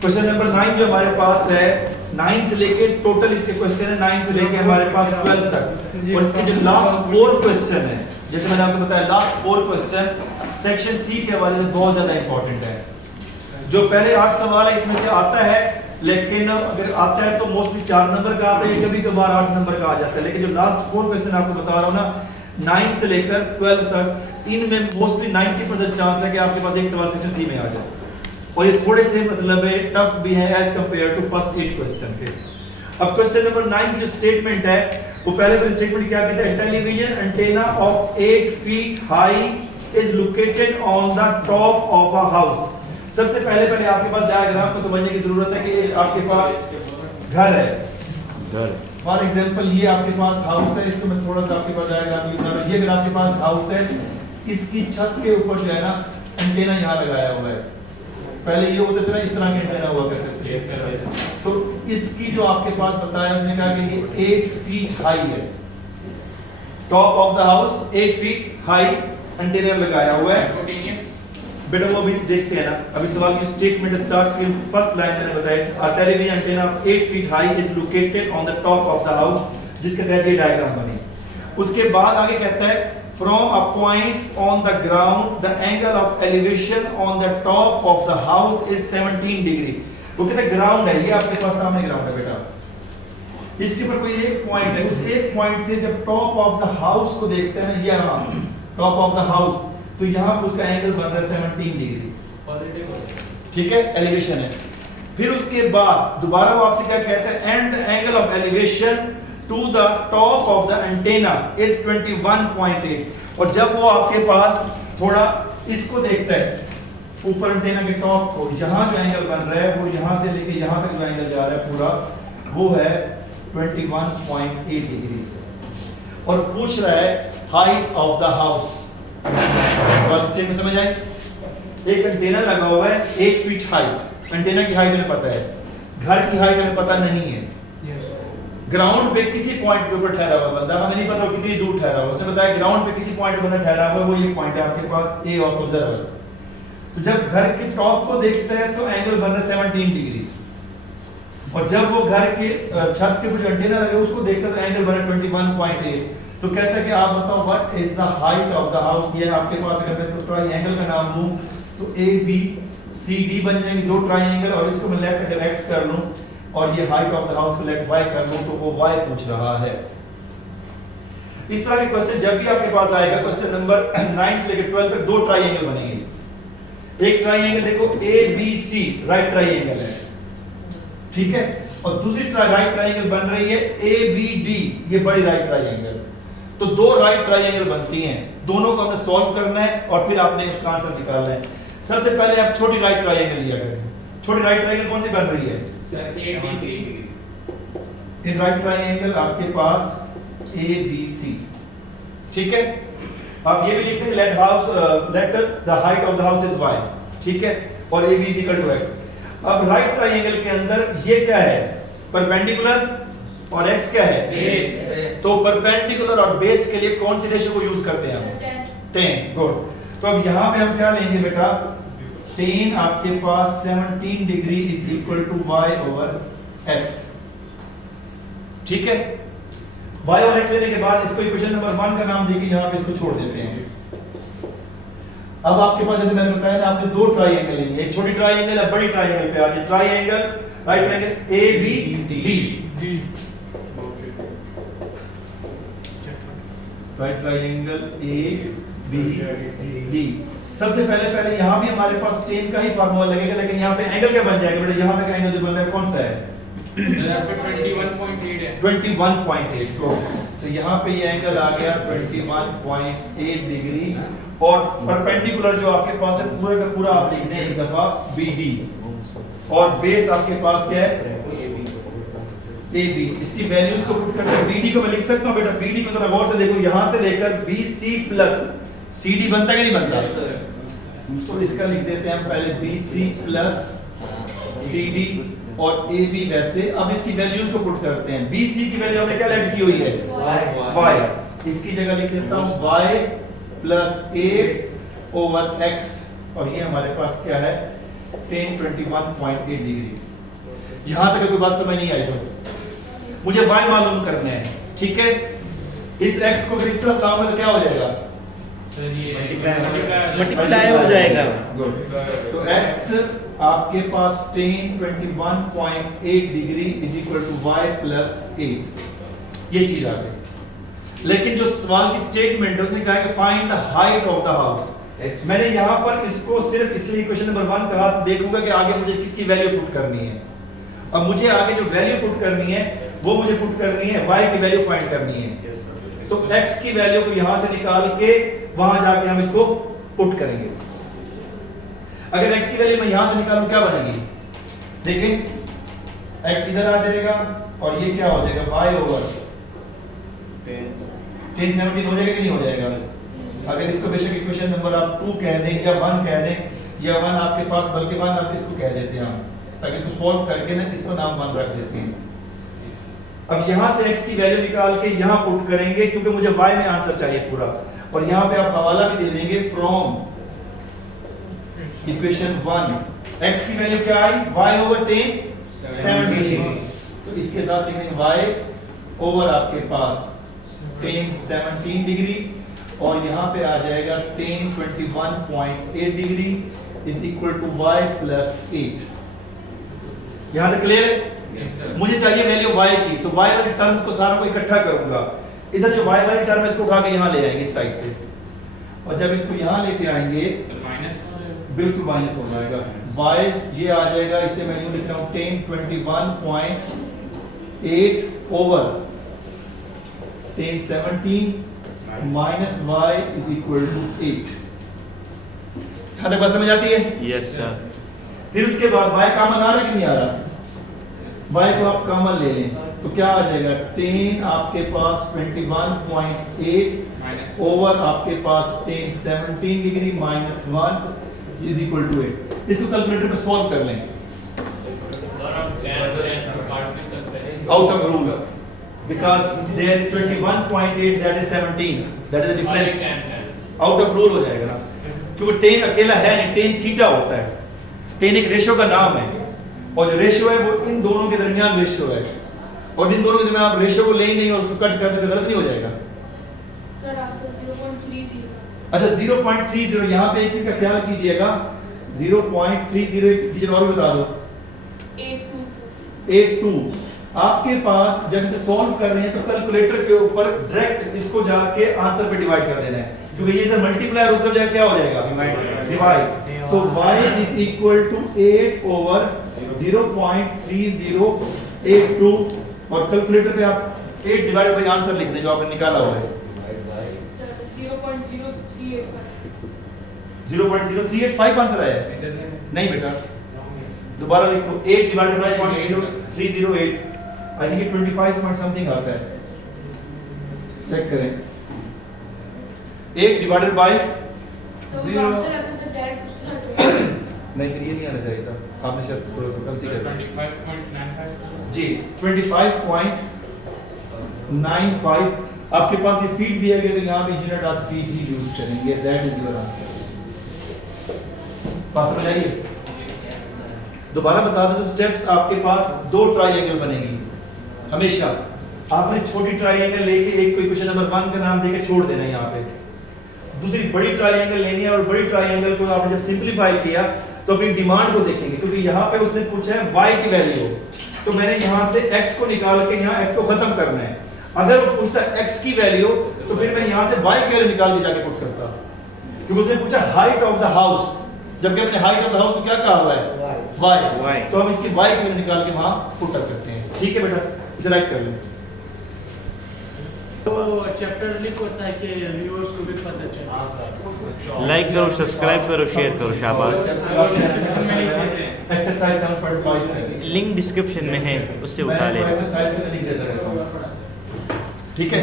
Question number 9 जो हमारे पास है, 9 से लेके टोटल इसके क्वेश्चन है 9 से लेके हमारे पास 12 तक, और इसके जो लास्ट 4 क्वेश्चन है, जैसे मैंने आपको बताया लास्ट 4 क्वेश्चन सेक्शन सी के हवाले से बहुत ज्यादा इंपॉर्टेंट है। जो पहले 8 सवाल है इसमें से आता है, लेकिन अगर आता है तो मोस्टली 4 नंबर का आता है, कभी कभार 8 नंबर का आ जाता है, लेकिन जो लास्ट 4 क्वेश्चन आपको बता रहा हूँ ना 9 से लेकर 12 तक, इनमें मोस्टली 90% चांस है कि आपके पास एक सवाल सेक्शन सी में आ जाए, और ये थोड़े से मतलब टफ भी है as compare to first 8 question के। अब क्वेश्चन नंबर 9 की जो स्टेटमेंट है वो पहले तो स्टेटमेंट क्या कहता है, television antenna of 8 feet high is located on the top of a house. सबसे पहले आपके पास डायग्राम को समझने की जरूरत है कि आपके पास घर है, घर फॉर एग्जांपल ये आपके पास हाउस है, इसको मैं थोड़ा सा आपके पास डायग्राम लिख रहा हूं। ये अगर आपके पास हाउस है, इसकी छत के ऊपर जो है ना एंटेना यहाँ लगाया हुआ है, पहले ये होते थे ना इस तरह के एंटेना हुआ करते थे, तो इसकी जो आपके पास बताया उसने कहा कि ये 8 फीट हाई है, top of the house 8 feet high antenna लगाया हुआ है। बेटा वो अभी देखते हैं ना, अभी सवाल की स्टेटमेंट स्टार्ट की फर्स्ट लाइन मैंने बताया, television antenna of 8 feet high is located on the top of the house, जिसके तहत ये डायग्राम बनी। उसके बाद आगे कहता है from a point on the ground the angle of elevation on the top of the house is 17 degree। वो कहते हैं ग्राउंड है, ये आपके पास सामने ग्राउंड है बेटा, इसके ऊपर कोई एक पॉइंट है, उस एक पॉइंट से जब टॉप ऑफ द हाउस को देखते हैं ना, ये टॉप ऑफ द हाउस, तो यहाँ पर उसका एंगल बन रहा है 17 डिग्री, ठीक है, एलिवेशन है। फिर उसके बाद दोबारा वो आपसे क्या कहता है, and the angle of elevation to the top of the antenna is 21.8, और जब वो आपके पास थोड़ा इसको देखता है ऊपर एंटेना के टॉप को, यहाँ जो एंगल बन रहा है वो यहाँ से लेके यहाँ तक जो एंगल जा रहा है पूरा वो है 21.8 डिग्री, और पूछ रहा है हाइट ऑफ द हाउस। बात स्टेट में समझ आए, एक एंटेना लगा हुआ है 8 फीट हाइट, एंटेना की हाइट हमें पता है, घर की हाइट हमें पता नहीं है। ग्राउंड पे किसी पॉइंट के ऊपर ठहरा हुआ बंदा, हमें नहीं पता कितनी दूर ठहरा हुआ, उसने बताया ग्राउंड पे किसी पॉइंट पर ठहरा हुआ, वो ये पॉइंट है आपके पास ए ऑफ ऑब्जर्वर। तो जब घर के टॉप को देखता है तो एंगल बन रहा है 17 डिग्री, और जब वो घर के छत के ऊपर एंटेना लगे उसको देखता है तो एंगल बन रहा है 21.8। तो कहता है कि आप बताओ what is the height of the house. ये आपके पास अगर मैं इसको ट्रायंगल का नाम दूं तो ए बी सी डी बन जाएंगे दो ट्रायंगल, और इसको मैं लेफ्ट हैंड एक्स कर लूं और ये हाइट ऑफ द हाउस को लेट y कर लूं तो वो y पूछ रहा है। इस तरह के क्वेश्चन जब भी आपके पास आएगा, क्वेश्चन नंबर 9 से लेकर 12 तक दो ट्रायंगल बनेंगे। एक ट्रायंगल देखो ABC राइट ट्रायंगल है, ठीक है, और दूसरी राइट ट्रायंगल बन रही है ABD, ये बड़ी राइट ट्रायंगल। तो दो राइट ट्रायंगल बनती हैं, दोनों को हमें सॉल्व करना है और फिर आपने उसका आंसर निकालना है। सबसे पहले आप छोटी राइट ट्रायंगल लिया करें। छोटी राइट ट्रायंगल कौन सी बन रही है? इन राइट ट्रायंगल आपके पास ABC, ठीक है। आप ये भी लिखते हैं let the height of the house is y, ठीक है, और AB is equal to x। अब राइट ट्रायंगल के अंदर ये क्या है? परपेंडिकुलर, और x क्या है? बेस। तो परपेंडिकुलर और बेस के लिए कौन सी रेशियो को यूज करते हैं हम? 10। गुड। तो अब यहां पे हम क्या लेंगे बेटा? 10 आपके पास 17 degree is equal to y over x, ठीक है। y और x लेने के बाद इसको इक्वेशन नंबर 1 का नाम देके यहां पे इसको छोड़ देते हैं। अब आपके पास जैसे मैंने बताया ना, आपने दो ट्रायंगल लेंगे, एक छोटी ट्रायंगल है, बड़ी ट्रायंगल पे आज triangle right triangle ABD, right triangle ABD। सबसे पहले यहां भी हमारे पास 10 का ही फार्मूला लगेगा, लेकिन यहां पे एंगल क्या बन जाएगा बेटा? यहां तक एंगल जो बन रहा है कौन सा है? 21.8 है। 21.8। तो यहाँ पे ये एंगल आ गया 21.8 डिग्री, और परपेंडिकुलर जो आपके पास है पूरा का पूरा आप लिख दें एक दफा BD, और बेस आपके पास क्या है? AB। इसकी वैल्यूज को पुट करके BD को मैं लिख सकता हूँ बेटा। BD को जरा गौर से देखो, यहाँ से लेकर BC प्लस CD बनता है कि नहीं बनता? तो इसका लिख देते हैं हम पहले BC प्लस CD और AB वैसे। अब इसकी वैल्यूज को पुट करते हैं। BC की वैल्यू हमने क्या लेट की हुई है? y। इसकी जगह लिख देता हूँ y प्लस 8 ओवर x, और ये हमारे पास क्या है? tan 21.8 degree. यहां तक कोई बात समझ नहीं आई तो मुझे y मालूम करने हैं, ठीक है। इस x को इस तरफ लाऊंगा तो क्या हो जाएगा? मल्टीप्लाई हो जाएगा। गुड। तो x आपके पास tan 21.8 degree is equal to y plus 8, ये चीज आ गई। लेकिन जो सवाल की स्टेटमेंट है उसने कहा कि find the height of the house. मैंने यहां पर इसको सिर्फ इसलिए क्वेश्चन नंबर 1 कहा तो देखूंगा कि आगे मुझे किसकी वैल्यू पुट करनी है। अब मुझे आगे जो वैल्यू पुट करनी है वो मुझे पुट करनी है y की वैल्यू फाइंड करनी है। तो x की वैल्यू को यहां से निकाल के वहां जाके हम इसको पुट करेंगे। अगर x की वैल्यू मैं यहां से निकालूं क्या बनेगी? देखें x इधर आ जाएगा और ये क्या हो जाएगा y ओवर 10 17 हो जाएगा कि नहीं हो जाएगा? अगर इसको बेशक इक्वेशन नंबर आप 2 कह दें या 1 कह दें या 1 आपके पास बल्कि 1 आप इसको कह देते हैं हम, ताकि इसको सॉल्व करके ना इसको नाम 1 रख देते हैं। अब यहां से x की वैल्यू निकाल के यहां पुट करेंगे क्योंकि मुझे y में आंसर चाहिए पूरा, और यहां पे आप हवाला भी दे देंगे फ्रॉम इक्वेशन 1 x की वैल्यू क्या आई? y over 10 17। तो इसके साथ लिख देंगे y ओवर आपके पास 10 17 डिग्री और यहां पे आ जाएगा tan 21.8 degree is equal to y plus 8। यहां तक क्लियर है? मुझे चाहिए वैल्यू y की, तो y वाली टर्म्स को सारा को इकट्ठा करूंगा। इधर जो y वाली टर्म है इसको उठा के यहां ले आएंगे इस साइड पे, और जब इसको यहां लेके आएंगे बिल्कुल माइनस हो जाएगा। y ये आ जाएगा, इसे मैं यूं लिख रहा हूं tan 21.8 over tan 17 minus y is equal to 8। यहां तक बात समझ आती है? Yes sir. फिर उसके बाद y कॉमन आ रहा है कि नहीं आ रहा? y को आप कॉमन ले लें तो क्या आ जाएगा? tan आपके पास 21.8 ओवर आपके पास tan 17 degree minus 1 is equal to 8। इसको कैलकुलेटर पे सॉल्व कर लें। Out of rule because there is 21.8 that is 17, that is the difference। Out of rule हो जाएगा ना, क्योंकि tan अकेला है नहीं, tan थीटा होता है। tan एक रेशियो का नाम है और जो रेशियो है वो इन दोनों के दरमियान रेशियो है, और इन दोनों के दरमियान आप रेशियो को ले ही नहीं और उसको कट कर दें तो गलत नहीं हो जाएगा? Sir answer 0.30। अच्छा 0.30। यहाँ पे एक चीज का ख्याल कीजिएगा, 0.30 टीचर और भी बता दो। 82। आपके पास जब इसे सॉल्व कर रहे हैं तो कैलकुलेटर के ऊपर डायरेक्ट इसको जाके आंसर पे डिवाइड कर देना है, क्योंकि ये इधर मल्टीप्लाई उस तरफ जाके क्या हो जाएगा? डिवाइड। तो y is equal to 8 over 0.3082 और कैलकुलेटर पे आप 8 डिवाइड बाय आंसर लिख दें जो आपने निकाला हुआ है। 0.0385 आंसर आया है? नहीं बेटा, दोबारा लिखो। 8 divided by 0.0308 I think 25 point something आता है, चेक करें। 8 डिवाइडेड बाय 0 नहीं, फिर ये नहीं आना चाहिए था, आपने शायद थोड़ा सा गलती कर दी। 25.95 जी 25.95। आपके पास ये फीट दिया गया तो यहाँ पे यूनिट आप फीट ही यूज करेंगे, दैट इज योर आंसर। पास में जाइए, दोबारा बता दें तो स्टेप्स आपके पास 2 ट्रायंगल बनेगी हमेशा। आपने छोटी ट्रायंगल लेके एक कोई क्वेश्चन नंबर 1 का नाम देके छोड़ देना है यहाँ पे, दूसरी बड़ी ट्रायंगल लेनी है और बड़ी ट्रायंगल को आपने जब सिंपलीफाई किया तो अपनी डिमांड को देखेंगे, क्योंकि यहाँ पे उसने पूछा है y की वैल्यू, तो मैंने यहाँ से x को निकाल के यहाँ x को खत्म करना है। अगर वो पूछता है x की वैल्यू तो फिर मैं यहाँ से y की वैल्यू निकाल के जाके पुट करता, क्योंकि उसने पूछा हाइट ऑफ द हाउस, जबकि मैंने हाइट ऑफ द हाउस को क्या कहा हुआ है? y। तो हम इसकी y की वैल्यू निकाल के वहां पुट करते हैं। ठीक है बेटा, इसे राइट कर लें। तो चैप्टर लिंक होता है कि व्यूअर्स को भी पता चले। लाइक करो, सब्सक्राइब करो, शेयर करो, शाबाश। एक्सरसाइज 7.5 लिंक डिस्क्रिप्शन में है, उससे उठा ले। एक्सरसाइज का लिंक देता रहता हूं, ठीक है।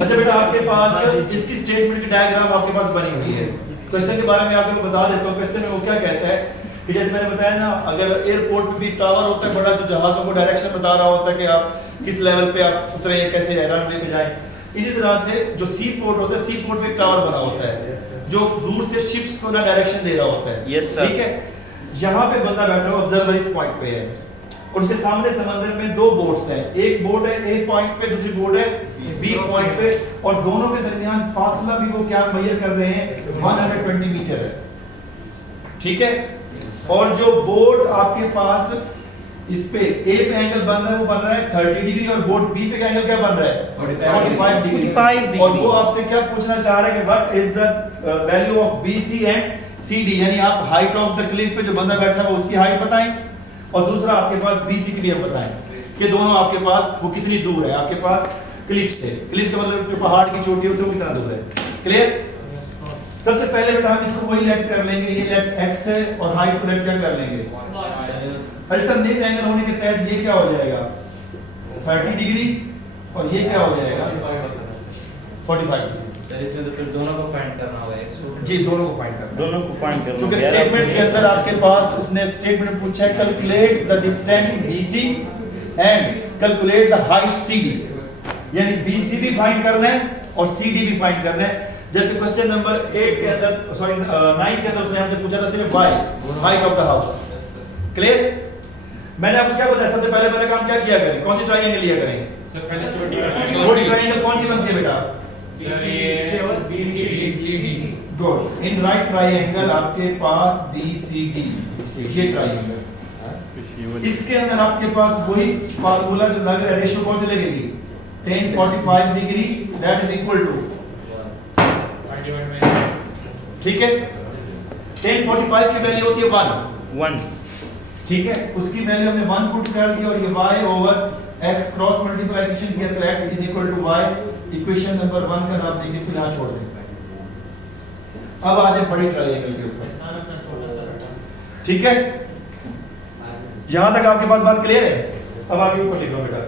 अच्छा बेटा, आपके पास इसकी स्टेटमेंट की डायग्राम आपके पास बनी हुई है। क्वेश्चन के बारे में आपको बता देता हूं। क्वेश्चन में वो क्या कहता है कि जैसे मैंने बताया ना, अगर एयरपोर्ट पे भी टावर होता है बड़ा, जो जहाजों को डायरेक्शन बता रहा होता है कि आप किस लेवल पे आप उतरे, कैसे रनवे पे जाएं। इसी तरह से जो सी पोर्ट होता है, सी पोर्ट पे टावर बना होता है जो दूर से शिप्स को ना डायरेक्शन दे रहा होता है। yes, ठीक है। यहाँ पे बंदा बैठा हुआ ऑब्जर्वर इस पॉइंट पे है और उसके सामने समंदर में दो बोट्स हैं, एक बोट है ए पॉइंट पे, दूसरी बोट है बी पॉइंट पे, और दोनों के दरमियान फासला भी वो क्या मेजर कर रहे हैं 120 मीटर है, ठीक है। और जो बोट आपके पास इस पे ए पे एंगल बन रहा है वो बन रहा है 30 डिग्री और बोट बी पे का एंगल क्या बन रहा है 45 डिग्री। 45 डिग्री। और वो आपसे क्या पूछना चाह रहा है कि what is the value of BC and CD, यानी आप हाइट ऑफ द क्लिफ पे जो बंदा बैठा है वो उसकी हाइट बताएं और दूसरा आपके पास BC की भी हम बताएं कि दोनों आपके पास वो कितनी दूर है आपके पास क्लिफ से। क्लिफ का मतलब जो पहाड़ की चोटी है उससे वो कितना दूर है, क्लियर। सबसे पहले बेटा हम इसको वही लेट कर लेंगे, ये लेट x है और हाइट को लेट क्या कर लेंगे अल्टरनेट एंगल होने के तहत ये क्या हो जाएगा 30 डिग्री और ये क्या हो जाएगा 45। सर इसमें तो फिर दोनों को फाइंड करना होगा x को। जी दोनों को फाइंड करना, दोनों को फाइंड करना। क्योंकि स्टेटमेंट के अंदर आपके पास उसने स्टेटमेंट में पूछा है calculate the distance BC and calculate the height CD, यानी BC भी फाइंड करना है और CD भी फाइंड करना है। जबकि क्वेश्चन नंबर 8 के अंदर 9 के अंदर उसने हमसे पूछा था सिर्फ y height of the house, clear. मैंने आपको क्या बताया सबसे पहले काम क्या किया करें, कौन सी ट्रायंगल लिया करेंगे सर पहले छोटी छोटी ट्रायंगल कौन सी बनती है बेटा सर ये BCD। Good, in right triangle आपके पास BCD ये ट्रायंगल, इसके अंदर आपके पास वही फार्मूला जो लग रहा है, रेशियो कौन से लगेगी tan 45 degree that is equal to, ठीक है। tan 45 की वैल्यू होती है 1, ठीक है, उसकी वैल्यू हमने 1 पुट कर दी और ये y over x cross multiplication किया तो x is equal to y, equation number 1 का नाम देंगे, इसको यहां छोड़ दें। अब आ जाए बड़ी ट्रायंगल के ऊपर, ठीक है, यहां तक आपके पास बात क्लियर है। अब आगे ऊपर लिखो बेटा,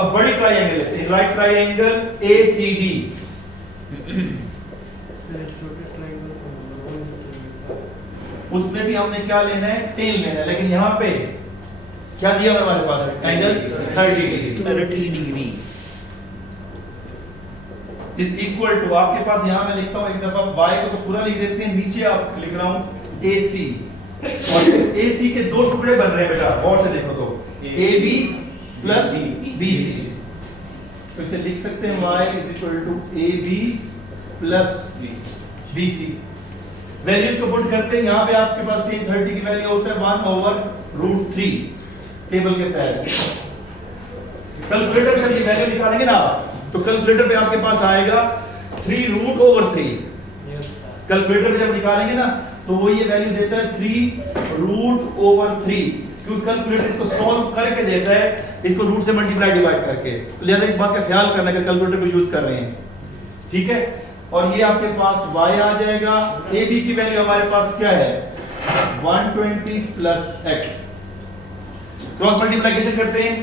अब बड़ी ट्रायंगल है राइट ट्रायंगल ACD, उसमें भी हमने क्या लेना है टेन लेना है, लेकिन यहाँ पे क्या दिया हुआ हमारे पास angle 30 degree is equal to, आपके पास यहाँ मैं लिखता हूँ एक दफा y को तो पूरा लिख देते हैं, नीचे आप लिख रहा हूँ AC, और AC के दो टुकड़े बन रहे हैं बेटा, और से देखो तो AB प्लस BC, तो इसे लिख सकते हैं y is equal to AB plus BC। Values को पुट करते हैं, यहाँ पे आपके पास tan 30 की वैल्यू होता है 1/√3 टेबल के तहत। कैलकुलेटर जब ये वैल्यू निकालेंगे ना तो कैलकुलेटर पे आपके पास आएगा 3√3, कैलकुलेटर जब निकालेंगे ना तो वो ये वैल्यू देता है 3√3, क्योंकि कैलकुलेटर इसको सॉल्व करके देता है, इसको रूट से मल्टीप्लाई डिवाइड करके, तो लिहाजा इस बात का ख्याल करना कि कैलकुलेटर को यूज कर रहे हैं, ठीक है। और ये आपके पास y आ जाएगा, AB की वैल्यू हमारे पास क्या है 120 प्लस x, क्रॉस मल्टीप्लिकेशन करते हैं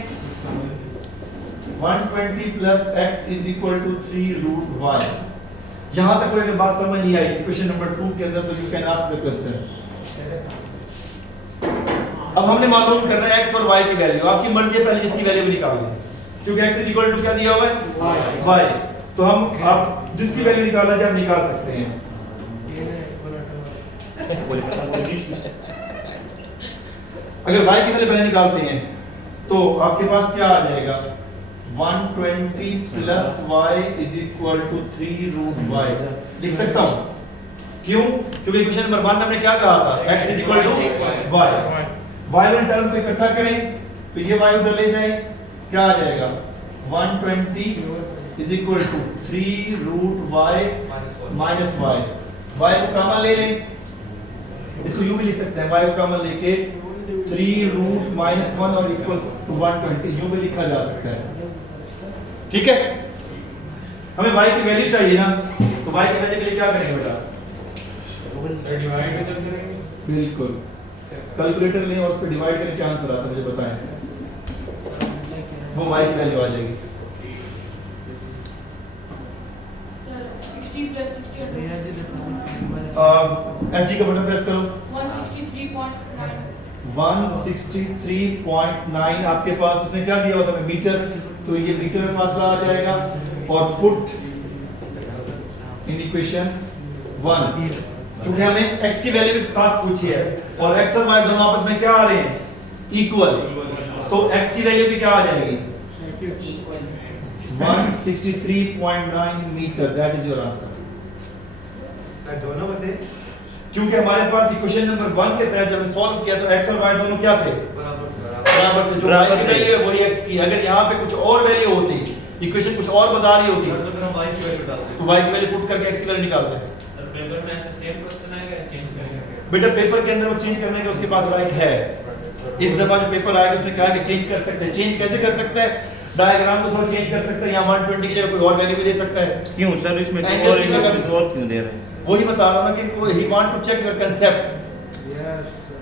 120 plus x is equal to 3√y। यहां तक कोई अगर बात समझ नहीं आई क्वेश्चन नंबर 2 के अंदर तो you can ask the question. अब हमने मालूम करना है x और y की वैल्यू, आपकी मर्जी है पहले जिसकी वैल्यू भी निकाल लें, क्योंकि x इज इक्वल टू क्या दिया हुआ है y, तो हम आप जिसकी वैल्यू निकालना चाहे आप निकाल सकते हैं। अगर y की वैल्यू पहले निकालते हैं तो आपके पास क्या आ जाएगा 120 plus y is equal to 3√y, लिख सकता हूं, क्यों, क्योंकि क्वेश्चन नंबर 1 में हमने क्या कहा था x is equal to y, y वाले टर्म को इकट्ठा करें तो ये y उधर ले जाएं, क्या आ जाएगा 120 is equal to 3√y minus y, y को कॉमन ले लें, इसको यूं भी लिख सकते हैं, y को कॉमन लेके 3√-1 और इक्वल्स टू 120 यूं भी लिखा जा सकता है, ठीक है। हमें y की वैल्यू चाहिए ना, तो y की वैल्यू के लिए क्या करेंगे बेटा डिवाइड करेंगे, बिल्कुल कैलकुलेटर लें और उस पर डिवाइड करने का आंसर आता है, मुझे बताएं, वो y की वैल्यू आ जाएगी सर 60 प्लस 60 एसडी का बटन प्रेस करो, 163.9 आपके पास उसने क्या दिया होता है मीटर, तो ये मीटर में फासला आ जाएगा, और पुट इन इक्वेशन 1 क्योंकि हमें x की वैल्यू भी साथ पूछी है और x और y दोनों आपस में क्या आ रहे हैं, इक्वल, तो x की वैल्यू भी क्या आ जाएगी, 163.9 metre, that is your answer. दोनों बते क्योंकि हमारे पास इक्वेशन नंबर 1 के तहत जब सॉल्व किया तो x और y दोनों क्या थे, बराबर थे। जो y की वैल्यू है वही x की, अगर यहाँ पे कुछ और वैल्यू होती, इक्वेशन कुछ और बता रही होती, तो फिर हम y की वैल्यू डालते तो y की वैल्यू पुट करके x की वैल्यू निकालते हैं। सर पेपर में ऐसे सेम क्वेश्चन आएगा या चेंज करेंगे? बेटा पेपर के अंदर वो चेंज करने का उसके पास राइट है। इस दफा जो पेपर आएगा उसने कहा कि चेंज कर सकते हैं। चेंज कैसे कर सकते हैं, डायग्राम को थोड़ा चेंज कर सकते हैं, यहाँ 120 की जगह कोई और वैल्यू भी दे सकता है। क्यों सर इसमें Angle और की जगह इसमें और क्यों दे रहे हैं? वही बता रहा हूँ ना कि he want to check your concept,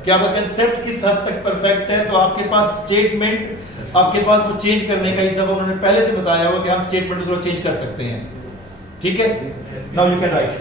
कि आपका कंसेप्ट किस हद तक परफेक्ट है। तो आपके पास स्टेटमेंट, आपके पास वो चेंज करने का, इस दफा उन्होंने पहले से बताया हुआ कि हम स्टेटमेंट को थोड़ा चेंज कर सकते हैं। ठीक है, नाउ यू कैन राइट।